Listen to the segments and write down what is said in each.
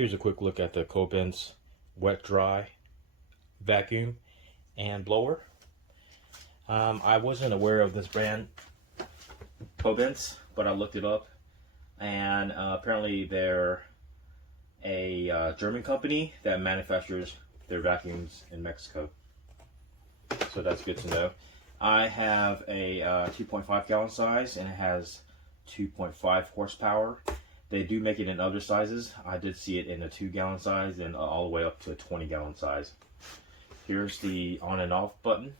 Here's a quick look at the Koblenz wet dry vacuum and blower. I wasn't aware of this brand Koblenz, but I looked it up, and apparently they're a German company that manufactures their vacuums in Mexico. So that's good to know. I have a 2.5 gallon size, and it has 2.5 horsepower. They do make it in other sizes. I did see it in a 2 gallon size and all the way up to a 20 gallon size. Here's the on and off button,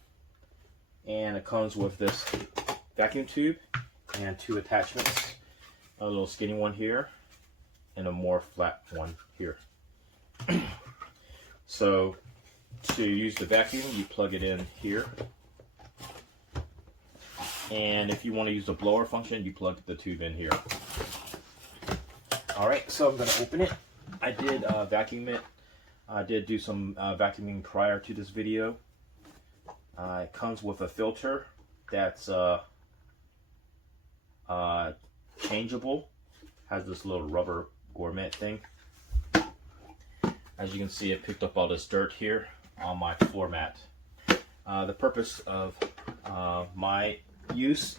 and it comes with this vacuum tube and 2 attachments, a little skinny one here and a more flat one here. So to use the vacuum, you plug it in here, and if you want to use the blower function, you plug the tube in here. Alright, so I'm going to open it. I did vacuum it. I did do some vacuuming prior to this video. It comes with a filter that's changeable. Has this little rubber gourmet thing. As you can see, it picked up all this dirt here on my floor mat. The purpose of my use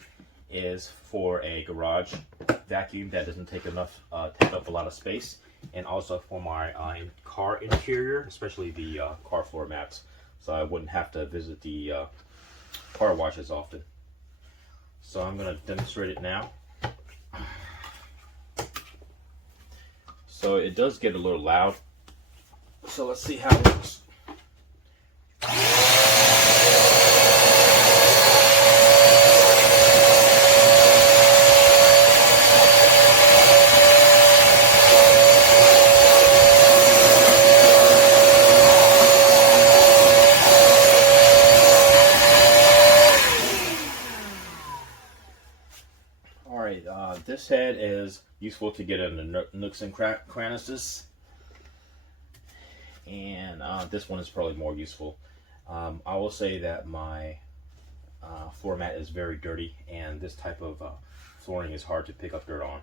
is for a garage vacuum that doesn't take up a lot of space, and also for my car interior, especially the car floor mats, so I wouldn't have to visit the car wash as often. So I'm going to demonstrate it now. So it does get a little loud, so let's see how it works. This head is useful to get in the nooks and crannies, and this one is probably more useful. I will say that my floor mat is very dirty, and this type of flooring is hard to pick up dirt on.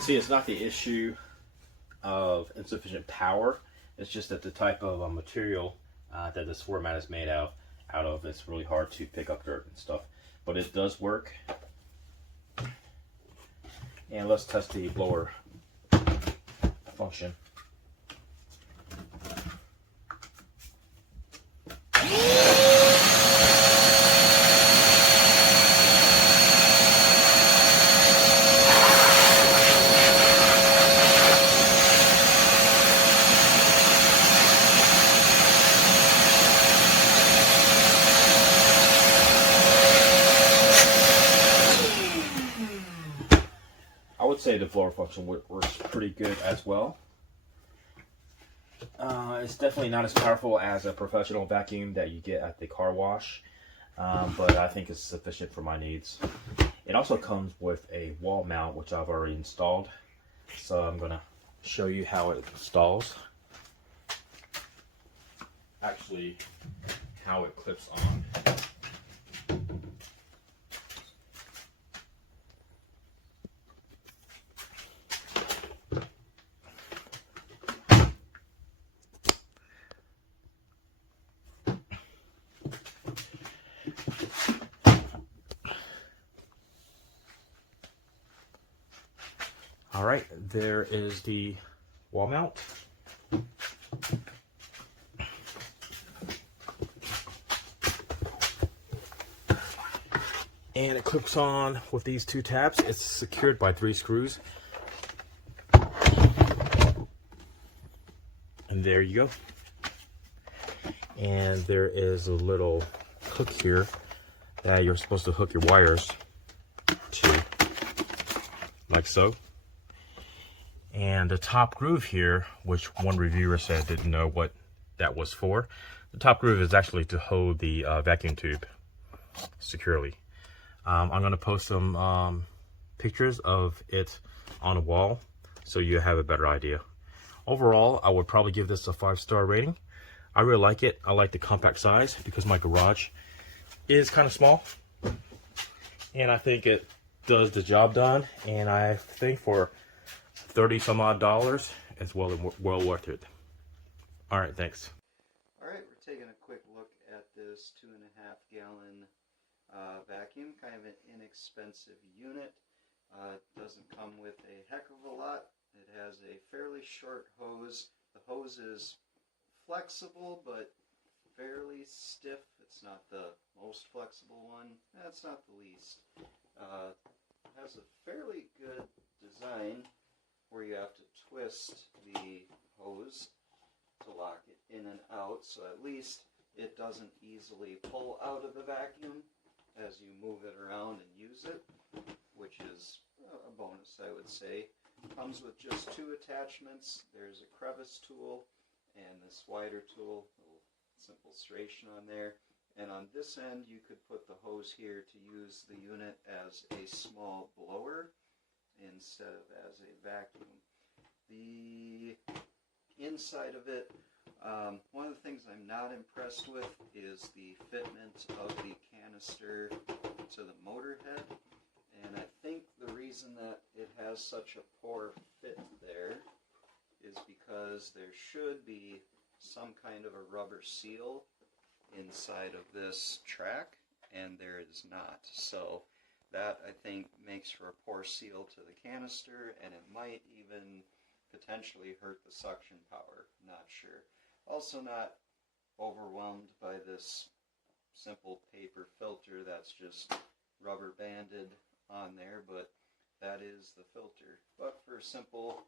See, it's not the issue of insufficient power. It's just that the type of material that this floor mat is made out of, it's really hard to pick up dirt and stuff. But it does work. And let's test the blower function. I would say the blower function works pretty good as well. It's definitely not as powerful as a professional vacuum that you get at the car wash, but I think it's sufficient for my needs. It also comes with a wall mount, which I've already installed, so I'm going to show you how it installs. Actually, how it clips on. All right, there is the wall mount. And it clips on with these 2 tabs. It's secured by 3 screws. And there you go. And there is a little hook here that you're supposed to hook your wires to, like so. And the top groove here, which one reviewer said didn't know what that was for, the top groove is actually to hold the vacuum tube securely. I'm going to post some pictures of it on a wall so you have a better idea. Overall, I would probably give this a 5-star rating. I really like it. I like the compact size because my garage is kind of small, and I think it does the job done, and I think for 30 some odd dollars it's well worth it. All right, thanks. All right, we're taking a quick look at this 2.5 gallon vacuum, kind of an inexpensive unit. It doesn't come with a heck of a lot. It has a fairly short hose. The hose is flexible but fairly stiff. It's not the most flexible one. That's not the least. It has a fairly good design where you have to twist the hose to lock it in and out, so at least it doesn't easily pull out of the vacuum as you move it around and use it, which is a bonus, I would say. Comes with just 2 attachments. There's a crevice tool and this wider tool, a little simple stration on there. And on this end you could put the hose here to use the unit as a small blower instead of as a vacuum. The inside of it, one of the things I'm not impressed with is the fitment of the canister to the motor head. And I think the reason that it has such a poor fit there is because there should be some kind of a rubber seal inside of this track, and there is not. So that, I think, makes for a poor seal to the canister, and it might even potentially hurt the suction power. Not sure. Also not overwhelmed by this simple paper filter that's just rubber banded on there, but that is the filter. But for a simple,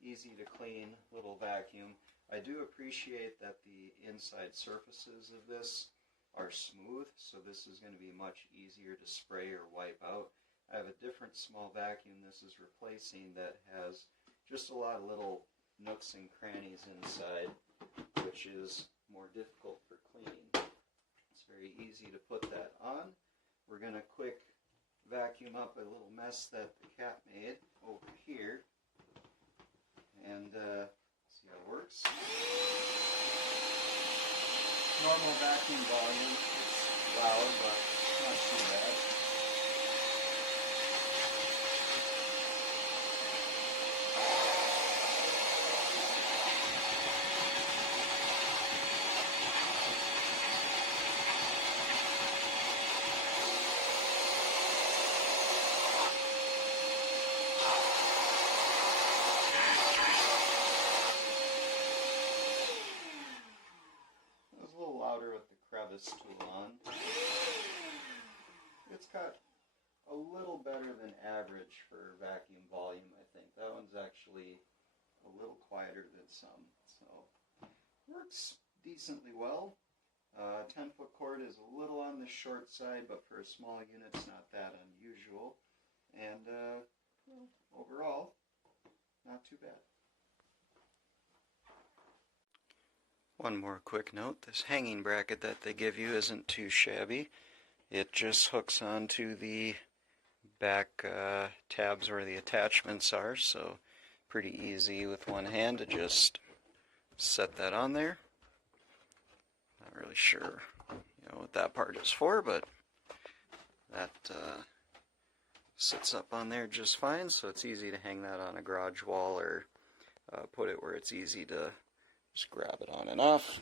easy to clean little vacuum, I do appreciate that the inside surfaces of this are smooth, so this is going to be much easier to spray or wipe out. I have a different small vacuum this is replacing that has just a lot of little nooks and crannies inside, which is more difficult for cleaning. It's very easy to put that on. We're going to quick vacuum up a little mess that the cat made over here, and see how it works. Normal vacuum volume. It's loud, but not too bad. Crevice tool on. It's got a little better than average for vacuum volume, I think. That one's actually a little quieter than some, so works decently well. 10-foot cord is a little on the short side, but for a small unit it's not that unusual, and well, overall not too bad. One more quick note, this hanging bracket that they give you isn't too shabby. It just hooks onto the back tabs where the attachments are, so pretty easy with one hand to just set that on there. Not really sure what that part is for, but that sits up on there just fine, so it's easy to hang that on a garage wall or put it where it's easy to just grab it on and off.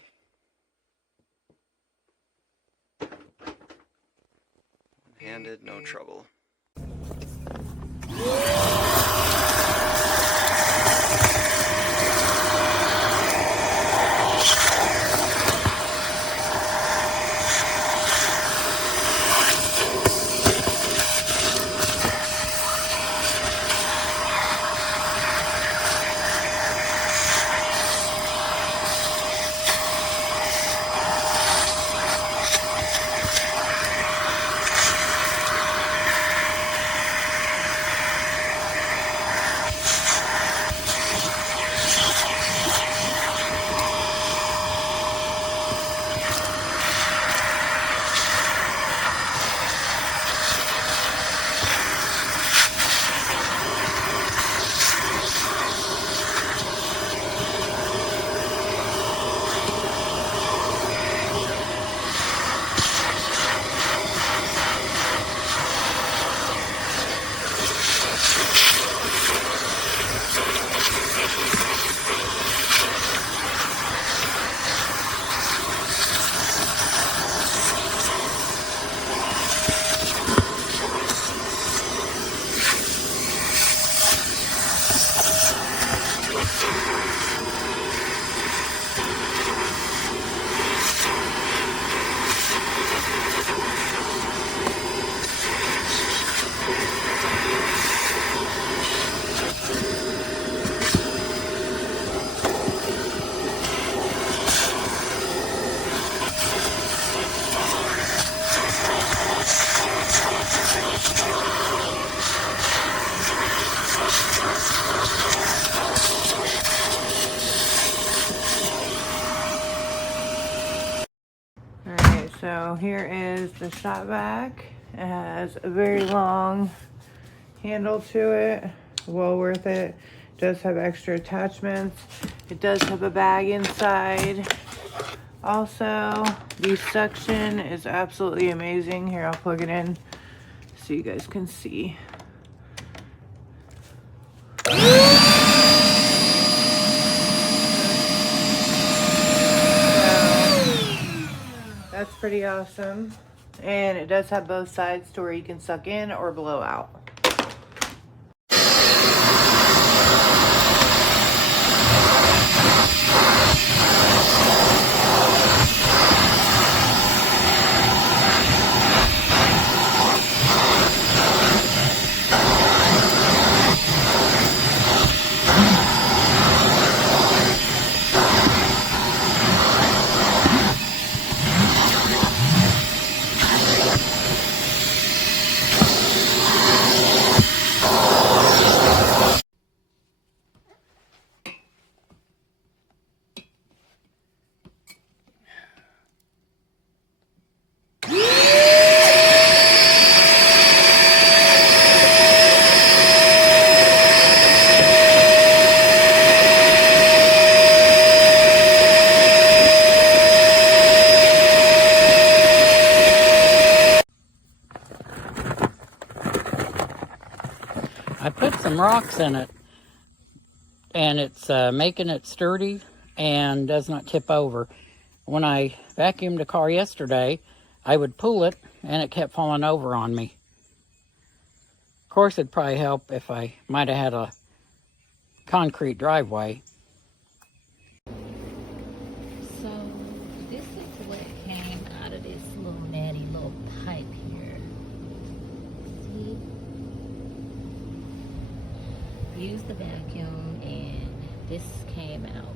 One-handed, no trouble. here is the shop vac. It has a very long handle to it. Well worth it. It does have extra attachments. It does have a bag inside. Also, the suction is absolutely amazing. Here, I'll plug it in so you guys can see. That's pretty awesome. And it does have both sides to where you can suck in or blow out. I put some rocks in it, and it's making it sturdy and does not tip over. When I vacuumed the car yesterday, I would pull it, and it kept falling over on me. Of course, it'd probably help if I might have had a concrete driveway. So, this is what came out of this little natty little pipe here. See? Use the vacuum and this came out.